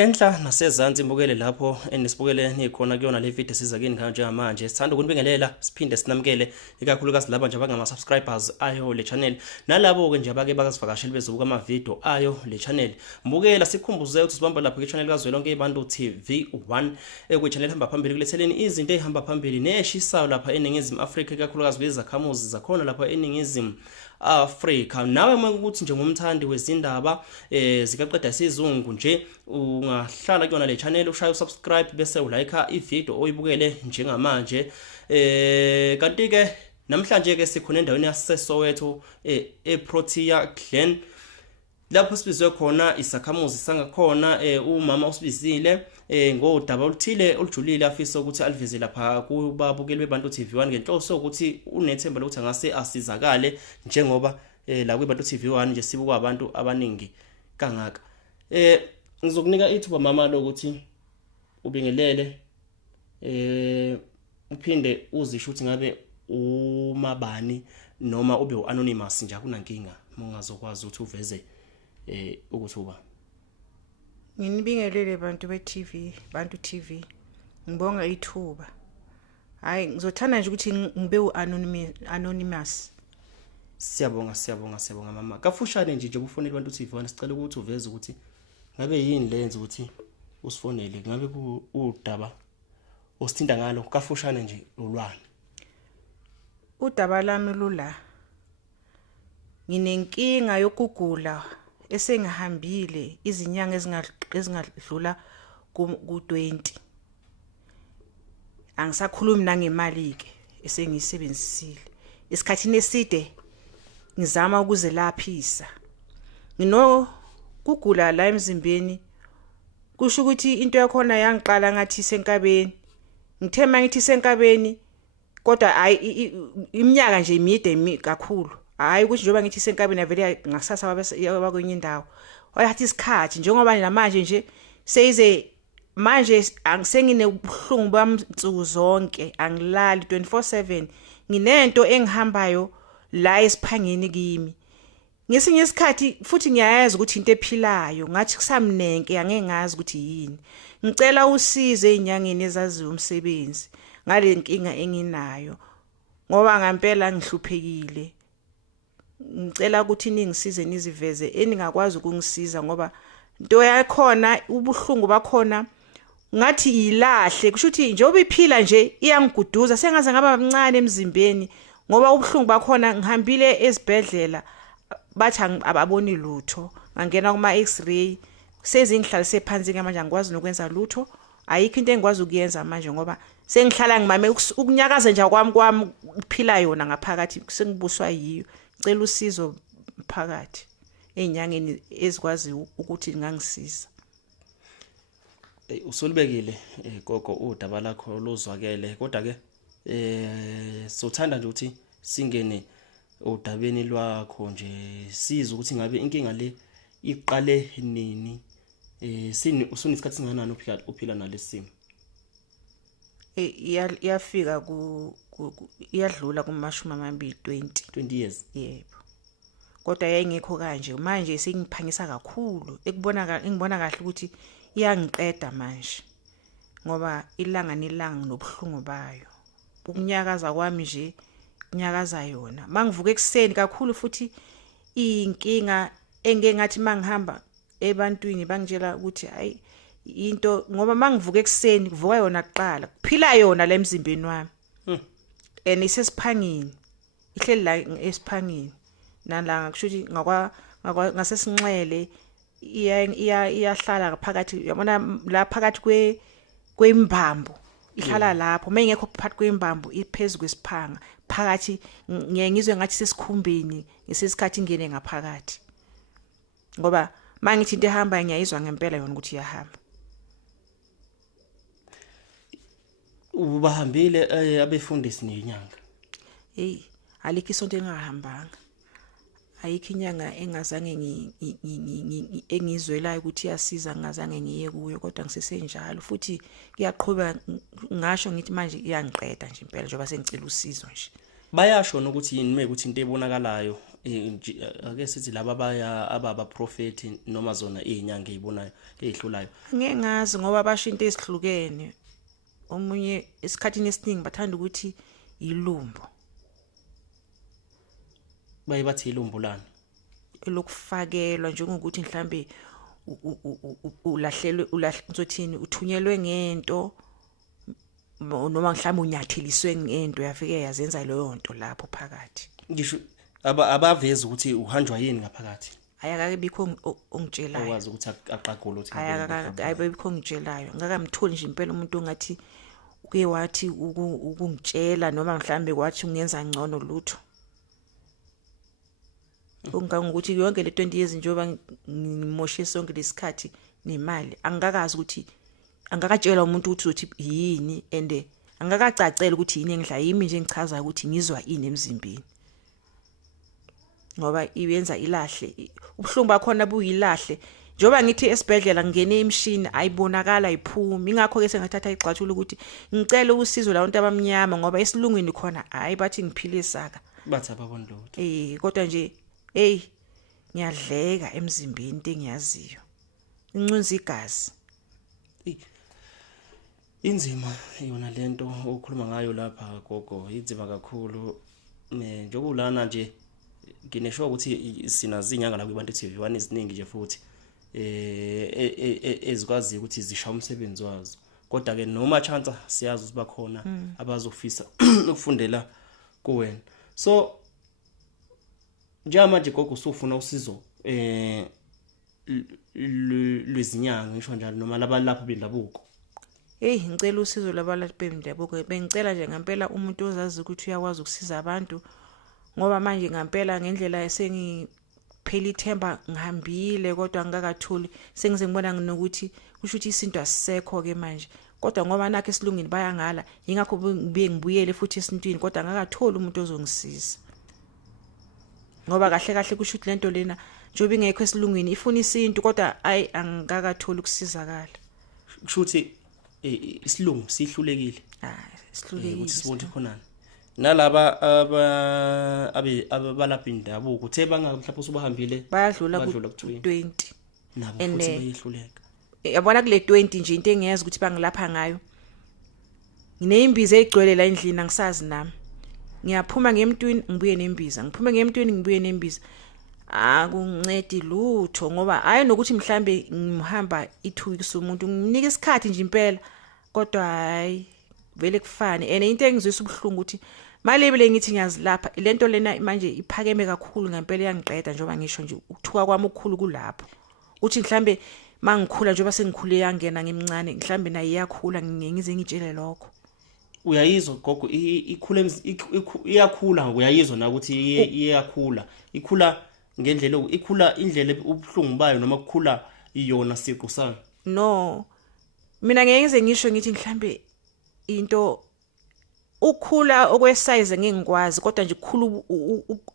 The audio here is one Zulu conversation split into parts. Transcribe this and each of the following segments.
Enhla nasezantsi imbukele lapho enisibukele nikhona kuyona le video siza kini ngayo njengamanje. Sithanda ukunibingelela siphinde sinamukele ikakhulukazi laba nje abangama subscribers ayo le channel nalabo ke nje abake bakasivakashela bezobuka ama video ayo le channel. Mbukela sikhumbuze ukuthi sibamba lapha ke channel kaZwelonke iBantu TV1 ekwe channel hamba phambili kuletheleni izinto ezihamba phambili neshisayo lapha eNingizimu Afrika ikakhulukazi kwezakhamuzi zakhona lapha eNingizimu Afrika. Nawe ukuthi njengomthandi wezindaba zikaqeda sizungu nje ungahlala kuyona le channel ushaya subscribe bese ulike ivideo oyibukele njengamanje. Kanti ke namhlanje ke sikhona endaweni yaseSoweto eProtea Glen lapho sibizwe khona isakhamuzi sangakhona umama usibizile ngodaba oluthile olujulile afisa ukuthi aliveze lapha kubabukeli beBantu TV1 ngenhloso ukuthi unethemba lokuthi angase asizakale njengoba la kwiBantu TV1 nje sibuka abantu abaningi kangaka. Ngizokunika ithuba mama lokuthi ubingelele uphinde uzisho ukuthi ngabe umabani noma ube uanonymous nje akunankinga mongazokwazi ukuthi uveze ukuthi uba. Nginibingelele bantu be-TV, Bantu TV. Ngibonga ithuba. Hayi ngizothanda nje ukuthi ngibe uanonymous. Siyabonga mama. Kafushane nje kufonela Bantu TV1 sicela ukuthi uveze ukuthi ngabe yini lenze ukuthi usifonele ngabe udaba osithinta ngalo kafushane nje ulwane. Udaba lami lula. Nginenkinga yokugula esengihambile izinyanga ezingadlula ku-20. Angisakhulumi nangemali ke esengiyisebenzisile. Isikhathini eside ngizama ukuzelaphisa. Kugula la emzimbeni kusho ukuthi into yakhona yangiqala ngathi senkabeni. Ngithe mangithi senkabeni kodwa hayi iminyaka nje imide kakhulu. Hayi ukuthi njengoba ngithi senkabeni vele ngakusasa abakwenye indawo. Oyathi isikhathi njengoba namanje nje seyize manje angisengine ubuhlungu bamtsuku zonke angilali 24/7 nginento engihambayo la esiphangeni kimi. Ngesinye isikhathi futhi ngiyayazi ukuthi into ephilayo ngathi kusamnenke angeke ngazi ukuthi yini. Ngicela usize inyangeni ezazi umsebenzi ngale nkinga enginayo ngoba ngempela ngihluphekile. Ngicela ukuthi ningisize niziveze eningakwazi ukungisiza ngoba into yakhona ubuhlungu bakhona ngathi yilahle kusho ukuthi njengoba iphila nje iyangiguduza sengaze ngaba mncane emzimbeni ngoba ubuhlungu bakhona ngihambile esibhedlela bathi ababoni lutho ngangena kuma x-ray sezingihlalise phansi ke manje angikwazi nokwenza lutho ayikho into engikwazi ukuyenza manje ngoba sengihlala ngimame ukunyakaza nje kwami kuphila yona ngaphakathi sengibuswa yiyo. Ngicela usizo phakathi ezinyangeni ezikwazi ukuthi ngangisiza. Usolibekile gogo udaba lakho lozwakele kodwa ke sothanda nje ukuthi singene udabeni lwakho nje siza ukuthi ngabe inkinga le iqale nini usunisikhathi singanani uphila nalesimo. Iyafika iyadlula kumashumi amabili 20 years. Yebo. Kodwa yayingekho kanje manje sengiphangisa kakhulu ngibona kahle ukuthi iyangiqeda manje ngoba ilanga nelanga nobuhlungu bayo. Ukunyakaza kwami nje nyakaza yona. Mangivuka ekseni kakhulu futhi inkinga engengathi mangihamba ebantwini bangitshela ukuthi hayi into ngoba mangivuka ekseni kuvuka yona kuqala kuphila yona la emzimbeni wami. Isesiphangini ihleli la esiphangini nalanga kusho ukuthi ngasesinxele iyahlala phakathi yabona la phakathi kwembambo ihlala lapho mayingekho phakathi kwembambo iphezulu kwesiphanga phakathi ngiyengizwe ngathi sesikhumbeni ngesikhathi ngene ngaphakathi ngoba mangithi into ehamba ngiyayizwa ngempela yona ukuthi iyahamba. Ubahambile abefundisi nezinyanga. Alikho isonto engahambanga. Ayikho inyanga engazange engizwelayo ukuthi iyasiza ngazange ngiye kuyo kodwa ngisesenjalo futhi kuyaqhubeka ngasho ngithi manje iyangiqeda nje impela njengoba sengicela usizo nje. Bayasho ukuthi yini mekuthi into ebonakalayo ake sithi laba ababa prophet noma zona izinyanga ezibonayo ezihlulayo. Ngeke ngazi ngoba basho into esihlukene. Omunye isikhathini esiningi bathanda ukuthi ilumbo Bathi ilumbulana. elokufakelwa njengokuthi mhlambe ulahlelwe ngizothini uthunyelwe ngento noma mhlambe unyatheliswe ngento yafike yazenza leyo nto lapho phakathi. Ngisho abaveza ukuthi uhanjwa yini ngaphakathi. Ayakake bikho ongitshelayo. Okwazi ukuthi aqaqule ukuthi ayibikho ongitshelayo. Ngakamtholi nje impela umuntu ongathi uke wathi ukungitshela noma mhlambe kwathi ungenza ngcono lutho. Ungangokuthi yonke le 20 years njengoba ngimoshe sonke lesikhathi nemali angikakazi ukuthi angakatshela umuntu ukuthi uthi yini ende angakacacela ukuthi yini engidla yimi nje ngichaza ukuthi ngizwa ini emzimbeni. Ngoba iyenza ilahle ubuhlungu bakhona buyilahle njoba ngithi esibhedlela ngene emshini ayibonakala iphuma ingakho ke sengathatha ixathula ukuthi ngicela usizo labantu abamnyama ngoba esilungwini khona hayi bathi ngiphile saka bathi ababona lutho. Kodwa nje ngiyadleka emzimbeni into engiyaziyo incunza igazi. Inzima yona lento okhuluma ngayo lapha gogo inzima kakhulu njengokulana nje nginesho ukuthi sina zinyanga la kubantu TV1 eziningi nje futhi ezikwazi ukuthi zishaya umsebenzi wazo kodwa ke noma chance siyazi ukuthi bakhona abazofisa ukufundela kuwena. So njama nje gogo usufuna usizo lwezinyanga ngisho njalo noma labalapha bendabuko. Ngicela usizo labalapha bendabuko bengicela nje ngempela umuntu ozazi ukuthi uyakwazi ukusiza abantu ngoba manje ngempela ngendlela esengiphela ithemba ngihambile kodwa ngingakathuli sengize ngibona nokuthi kusho ukuthi isinto asisekho ke manje kodwa ngoba nakho esilungini bayangala ingakho ngibuyele futhi esintwini kodwa ngingakatholi umuntu ozongisiza ngoba kahle kusho ukuthi lento lena njobe ingekho esilungini ifuna isintu kodwa angikakatholi ukusizakala. Kusho ukuthi isilungu sihlulekile. Sihlulekile ukuthi sibone khonana nalaba abalapha indabuko uthe mhlawumbe usubahambile bayadlula ku20 nabo futhi bayehluleka. Yabona kule 20 nje into engiyazi ukuthi bangilapha ngayo ngineyimbiza egcwele la endlini angisazi nami ngiyaphuma ngemntwini ngibuye nembiza ngiphuma ngemntwini ngibuye nembiza akuncedi lutho ngoba hayi nokuthi mhlambe ngihamba i2 weeks umuntu nginika isikhathi nje impela kodwa hayi vele kufane into engizwisa ubuhlungu ukuthi malebele ngithi ngiyazilapha lento lena manje iphakeme kakhulu ngempela yangiqeda njoba ngisho nje ukuthuka kwami okukhulu kulapho uthi mhlambe mangikhula njoba sengikhule yangena ngimncane mhlambe naye iyakhula ngize ngitshele lokho. Uyayizwa gogo iyakhula ngokuyayizwa na ukuthi iyakhula ikhula ngendlela ikhula indlela ubuhlungu bayo noma kukhula iyona siqu sana. No mina ngeke ngize ngisho ngithi mhlambe into ukhula okwesize ngengikwazi kodwa nje kukhulu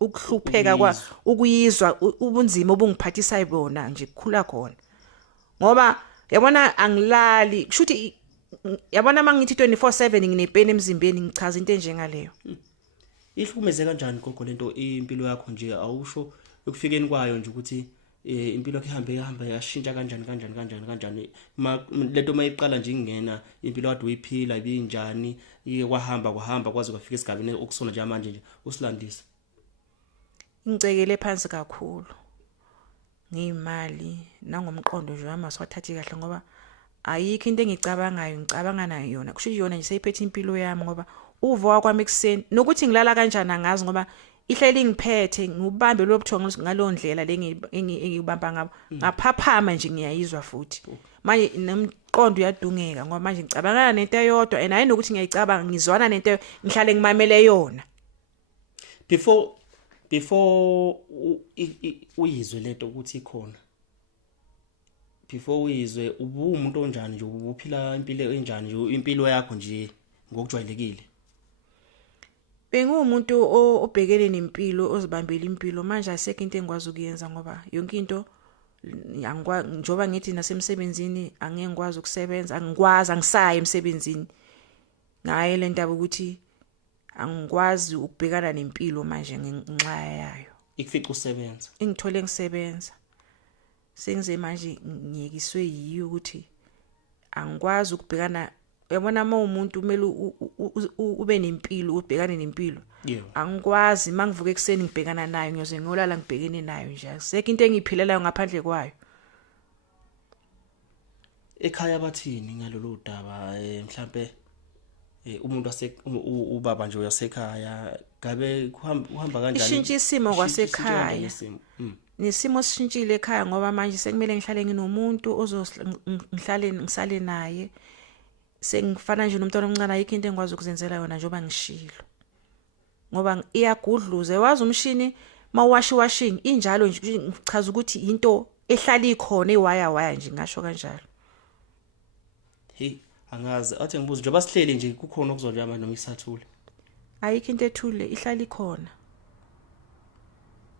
ukuhlupheka kwa ukuyizwa ubunzima obungiphathisa ibona nje kukhula khona ngoba yabona angilali kushuthi yabona mangithi 24/7 nginepeni emzimbeni ngichaza into enjengaleyo. Ihlukumeze kanjani gogo lento impilo yakho nje awusho ekufikeni kwayo nje ukuthi impilo yakho ihamba yashintsha kanjani lento mayiqala nje ingena impilo kade uyiphila ibinjani kwahamba kwaze kwafika esigabeni okusona nje manje nje usilandisa. Ngicekele phansi kakhulu ngimali nangomqondo nje amaswathathi kahle ngoba ayikho into engicabangayo ngicabanga nayo yona kusho yona nje seyiphethe impilo yami ngoba uvo kwami ekseni nokuthi ngilala kanjani angazi ngoba ihleli ngiphethe ngubambe lo buthongo ngalondlela engibamba ngabo ngaphaphama nje ngiyayizwa futhi manje nomqondo uyadungeka ngoba manje ngicabanga nento eyodwa and hayi nokuthi ngiyayicabanga ngizwana nento ngihlale ngimamele yona. Before uyizwe lento ukuthi ikhona before uyizwe umuntu onjani nje ubuphila impilo enjani nje impilo yakho nje ngokujwayelekile. Bengumuntu obhekene nempilo ozibambela impilo manje asekho into engikwazi ukuyenza ngoba yonke into njoba ngithi nasemsebenzini angeke ngikwazi ukusebenza angisayi emsebenzini ngaye le ndaba ukuthi angikwazi ukubhekana nempilo manje ngenxa yayo. ikufica usebenza. Ingithole ngisebenza. Sengize manje ngiyekiswe yiyo ukuthi angikwazi ukubhekana yabona umuntu kumele ube nempilo ubhekane nempilo. Yebo. Angikwazi mangivuka ekseni ngibhekana nayo ngiyoze ngolala ngibhekene nayo nje. Asekho into engiyiphilelayo ngaphandle kwayo. Ekhaya bathini ngalolu daba mhlambe umuntu ubaba nje uyasekhaya ngabe uhamba kanjani? Ishintshe isimo kwasekhaya. Nesimo sishintshile ekhaya ngoba manje sekumele ngihlale nginomuntu ngisale naye. Sengifana nje nomntwana omncane ayikho into engikwazi ukuzenzela yona njengoba ngishilo. Ngoba iyagudluza wazi umshini mawashing injalo nje ngichaza ukuthi into ehlala ikhona iwaya nje ngasho kanjalo. Hey, angazi athi ngibuza njengoba sihleli nje kukhona okuzolwa manje noma isathule. Ayikho into ethule ihlala ikhona.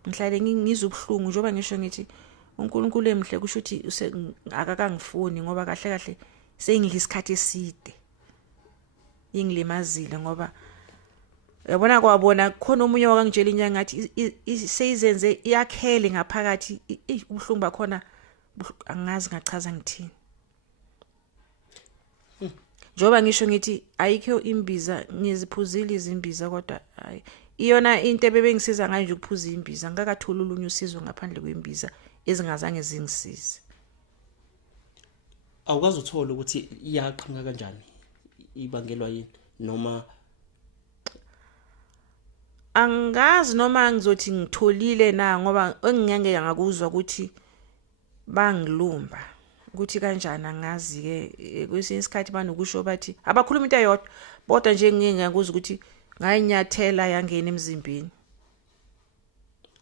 Ngihlale ngizubhlungu njengoba ngisho ngithi uNkulunkulu emhle kusho ukuthi akakangifuni ngoba kahle sengidla isikhathi eside. Ingilimazile ngoba yabona kwabona khona omunye wakangitshela inyanga ngathi seyizenze iyakhele ngaphakathi ubhlungu bakhona angazi ngachaza ngithini. Njoba ngisho ngithi ayikho imbiza ngiziphuzile izimbiza kodwa hayi iyona into ebebengisiza ngayo nje ukuphuza imbiza ngakathula ulunye usizo ngaphandle kwembiza ezingazange zingisize. Awukazi uthola ukuthi iyaqhamuka kanjani ibangelwa yini noma angazi noma ngizothi ngitholile na ngoba engingeke ngakuzwa ukuthi bangilumba ukuthi kanjani angazi ke kwesinye isikhathi banokusho bathi abakhuluma into eyodwa kodwa nje ngeke ngakuzwa ukuthi ngayinyathela yangena emzimbeni.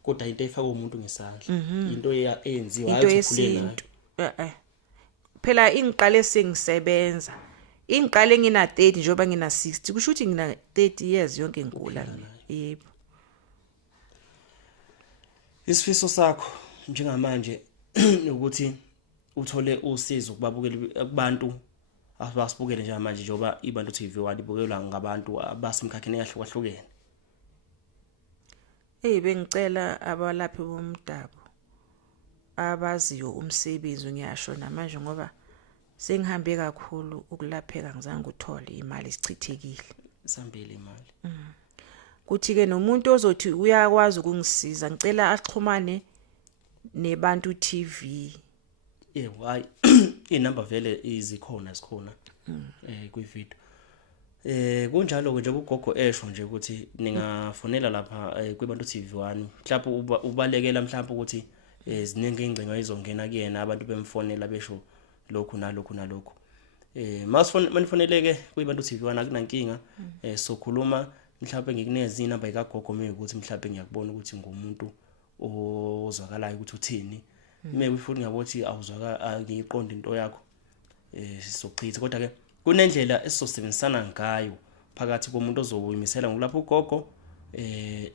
Kodwa into efaka umuntu ngesandla into eyenziwa Into ayithukhule nayo. Phela ingiqale sengisebenza. Ingiqale ngina 30 njengoba ngina 60 kusho ukuthi ngina 30 years yonke ngikula. Yebo. Isifiso sakho njengamanje ukuthi uthole usizo kubantu abasibukele nje manje njengoba iBantu TV walibukelwa ngabantu abasemkhakheni eyahlukahlukene. Bengicela abalaphi bomdabu abaziyo umsebenzi ngiyasho namanje ngoba sengihambe kakhulu ukulapheka ngizange uthole imali isichithekile. Sambile imali. Kuthi ke nomuntu ozothi uyakwazi ukungisiza ngicela axhumane neBantu TV. Yebo hayi inamba vele izikhona sikhona kwivideo. Kunjalo ke nje ugogo esho nje ukuthi ningafonela lapha kwiBantu TV1 mhlawumbe ubalekela mhlawumbe ukuthi ziningi ingcinga izongena kuyena abantu bemfonela besho lokhu nalokhu. Manifoneleke kwiBantu TV1 akunankinga sokhuluma mhlawumbe ngikuneze inamba ikagogo ukuthi mhlawumbe ngiyakubona ukuthi ngumuntu ozwakalayo ukuthi uthini. Maybe futhi ngabothi awuzwaka ngiyiqonda into yakho sizochitha kodwa ke kunendlela esizosebenzisana ngayo phakathi komuntu ozoyimisela ngolapha ugogo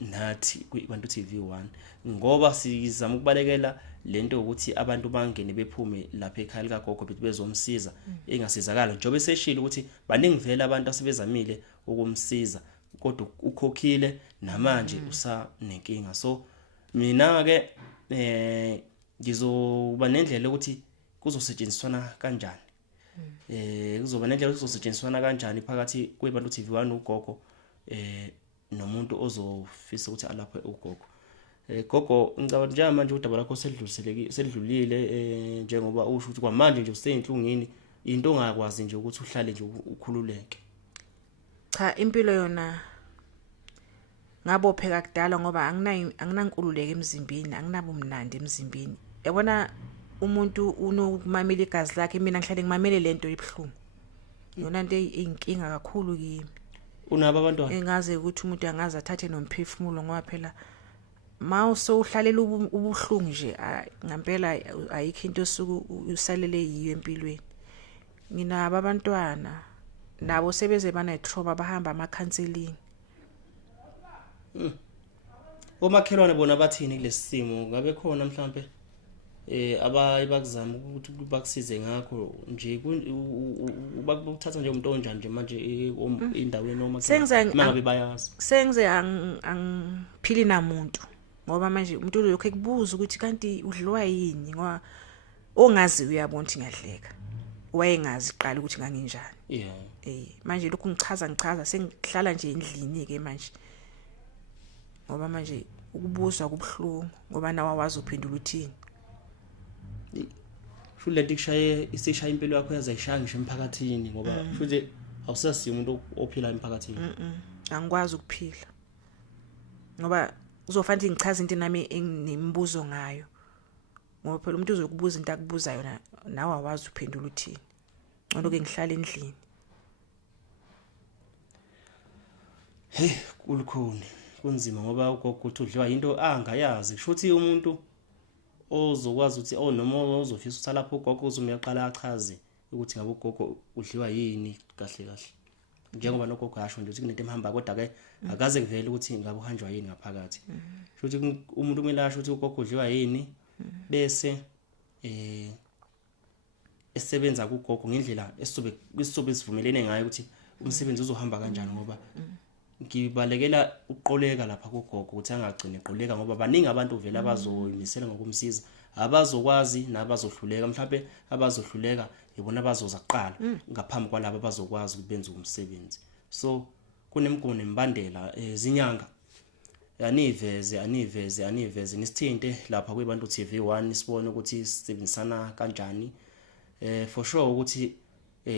nathi kwiBantu TV1 ngoba sizama ukubalekela lento ukuthi abantu bangene bephume lapha ekhaya likagogo bethi bezomsiza engasizakala njengoba eseshilo ukuthi baningi vele abantu asebezamile ukumsiza kodwa ukhokhile namanje usanenkinga. So mina ke ngizoba nendlela ukuthi kuzosetshenziswana kanjani. Kuzoba nendlela kuzosetshenziswana kanjani phakathi kweBantu TV1 ugogo nomuntu ozofisa ukuthi alaphe ugogo. Gogo ngicabanga nje manje udaba lakho sedlulile njengoba usho ukuthi kwamanje nje usenhlungini into ongakwazi nje ukuthi uhlale nje ukhululeke. Cha impilo yona ngabopheka kudala ngoba anginankululeko emzimbeni anginabo umnandi emzimbeni. Yabona umuntu unokumamela igazi lakhe mina ngihlale ngimamele lento ibhlungu. Yona into eyinkinga kakhulu kimi. Unabo abantwana? Engaze ukuthi umuntu angaze athathe nomphefumulo ngoba phela mawuso uhlalela ubuhlungu nje ngempela ayikho into osuku usalele yiyo empilweni. Nginabo abantwana nabo sebeze bana trauma bahamba ama counseling. Omakhelwane bona bathini kulesimo ngabe khona mhlambe abayibakuzama ukuthi bakusize ngakho nje ubakuthatha nje umuntu onjani nje manje endaweni noma ngabe bayazi sengize angiphili namuntu ngoba manje umuntu uyokho ekubuza ukuthi kanti udliwa yini ngoba ongazi uyabona ukuthi ngadleka wayengazi iqala ukuthi nganginjani manje lokhu ngichaza sengihlala nje endlini ke manje ngoba manje ukubuzwa kubhlungu ngoba nawe wazi uphendula uthini futhi lento kushaye isishaya impilo yakho yazayishaya ngisho emphakathini ngoba futhi awusasiyo umuntu ophila emphakathini angikwazi ukuphila ngoba uzofanele ngichaze into nami enemibuzo ngayo ngoba phela umuntu uzokubuza into akubuza yona nawe awazi uphendula uthini ngalo ke ngihlala endlini kulukhuni kunzima ngoba ugogo uthi udliwa into angayazi kusho ukuthi umuntu ozokwazi ukuthi noma ozofisa ukuthi lapho ugogo uzomyaqala achaze ukuthi ngabe ugogo udliwa yini kahle kahle njengoba nogogo yasho nje ukuthi kunento emhamba kodwa ke akaze kuvele ukuthi ngabe uhanjwa yini ngaphakathi kusho ukuthi umuntu kumele asho ukuthi ugogo udliwa yini bese esebenza kugogo ngendlela esizobe sivumelene ngayo ukuthi umsebenzi uzohamba kanjani ngoba ngibalekela uqoleka lapha kugogo ukuthi angagcine eqoleka ngoba baningi abantu vele abazoyimisela ngokumsiza abazokwazi nabazohluleka mhlawumbe abazohluleka ibona abazoza kuqala ngaphambi kwalabo abazokwazi ukubenza umsebenzi so kunemgomo embandela zinyanga aniveze nisithinte lapha kweBantu TV1 sibone ukuthi sisebenzisana kanjani for sure ukuthi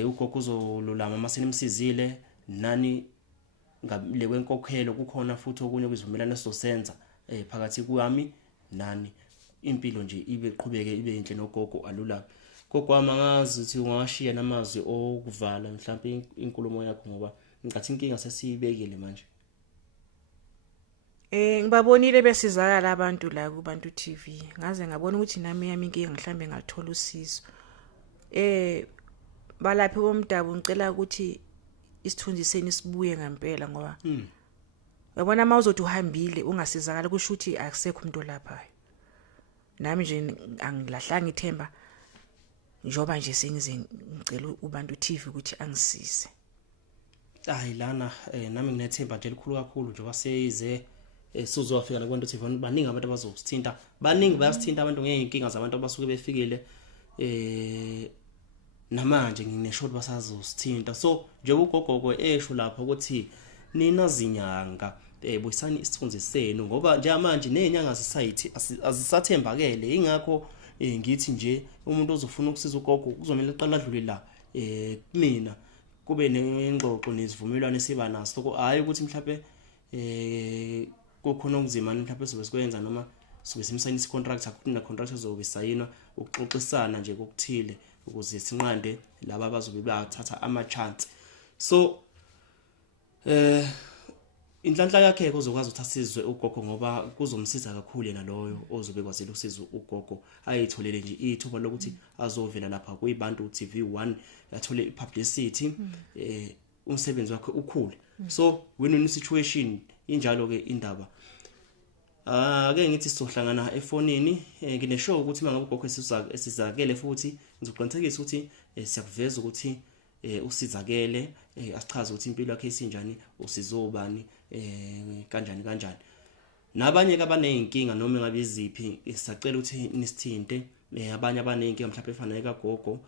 ugogo uzolulama masenimsizile nani ngale kwenkokhelo kukhona futhi okunye kwizivumelano esizosenza phakathi kwami nani impilo nje ibe qhubeke ibe inhle nogogo alula gogo amangazi ukuthi ungashiya namazwi okuvala mhlawumbe inkulumo yakho ngoba ngicathi inkinga sesiyibekile manje ngibabonile besizakala abantu la kuBantu TV ngaze ngabona ukuthi nami yami inkinga mhlawumbe ngathola usizo balaphi bomdabu ngicela ukuthi isithunzi seni sibuye ngempela ngoba yabona mawuzothi uhambile ungasizakala kusho ukuthi akusekho umuntu lapha nami nje angilahlanga ithemba njoba nje sengize ngicela uBantu TV ukuthi angisize hayi lana nami nginethemba nje likhulu kakhulu nje waseyize sizofika la kuBantu TV baningi abantu abazosithinta baningi bayasithinta abantu ngeenkinga zabantu abasuke befikile namanje ngineshothi basazosithinta so nje ugogogo esho lapha ukuthi nina zinyanga buyisani isithunzi senu ngoba nje manje nezinyanga society azisathembakele ingakho ngithi nje umuntu ozofuna ukusiza ugogo kuzomela eqala adlule la kumina kube nengxoxo nezivumelwano esiba naso hayi ukuthi mhlawumbe kukhona okuzimana mhlawumbe sobe sikwenza noma sobe simsayinisa icontract akuna contract ezobe sayinwa ukuxoxisana nje kokuthile ukuze sinqande laba abazobe bathatha ama chance so inhlanhla yakhe uzokwazi ukuthi asizwe ugogo ngoba kuzomsiza kakhulu yena loyo ozobe kwazile usizo ugogo ayitholele nje ithuba lokuthi azovela lapha kweBantu TV1 yathole ipublicity umsebenzi wakhe ukhulu so win-win situation injalo ke indaba ake ngithi sizohlangana efonini ngineshow ukuthi mangabe ugogo esizakele futhi ngizoqinisekisa ukuthi siyakuveza ukuthi usizakele asichaze ukuthi impilo yakhe isinjani usizobani kanjani nabanye ke abaneyinkinga noma ngabe iziphi sisacela ukuthi nisithinte abanye abaneyinkinga mhlawumbe efanele kagogo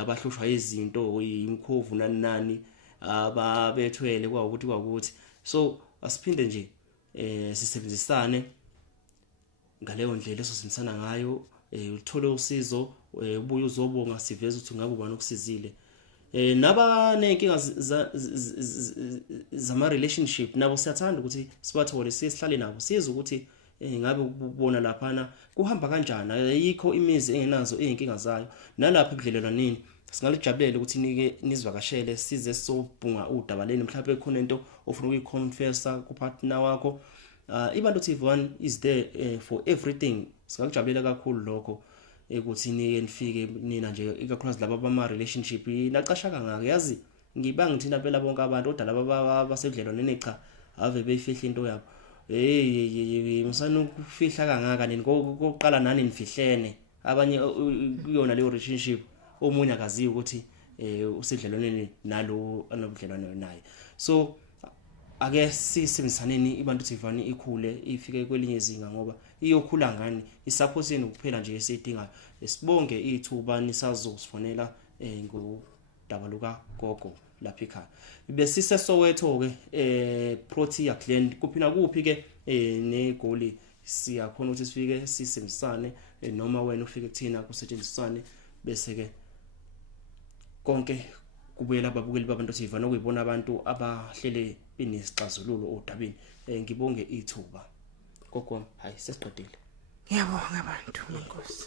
abahlushwa izinto imkhovu nani ababethwele kwakuthi so asiphinde nje sisebenzisane ngaleyo ndlela esosebenzisana ngayo uthole usizo ubuye uzobonga siveza ukuthi ngabe ubani okusizile naba nenkinga zama relationship nabo siyathanda ukuthi sibathole sihlale nabo siza ukuthi ngabe ubona laphana kuhamba kanjani ayikho imizi engenazo izinkinga zayo nalapha ebudlelwaneni singalijabulela ukuthi nike nizivakashele size sobhunga udaba leni mhlawumbe khona into ofuna ukuyiconfessa kupartner wakho iBantu TV1 is there for everything singakujabulela kakhulu lokho ukuthi nifike nina nje ikakhulukazi laba bama relationship naqasha kangaka yazi ngibanga ngithina phela bonke abantu kodwa laba basedlelwaneni cha ave beyifihla into yabo msana ukufihla kangaka nini kokuqala nani nifihlene abanye kuyona leyo relationship omunye akaziyo ukuthi usedlelwaneni nalo anobudlelwane naye so ake sisebenzisaneni ibantu tivani ikhule ifike kwelinye izinga ngoba iyokhula ngani isaphosini kuphela nje esidingayo sibonge ithuba nisazosifonela ngodaba luka gogo lapha ekhaya besise Soweto ke Protea Glen kuphina kuphi ke negoli siyakhona ukuthi sifike sisebenzisane noma wena ufike kuthina kusetshenziswane bese ke konke kubuyela ababukeli babantu TV nokuyibona abantu abahlele benesixazululo odabeni ngibonge ithuba gogo hayi sesiqedile ngiyabonga abantu Nkosi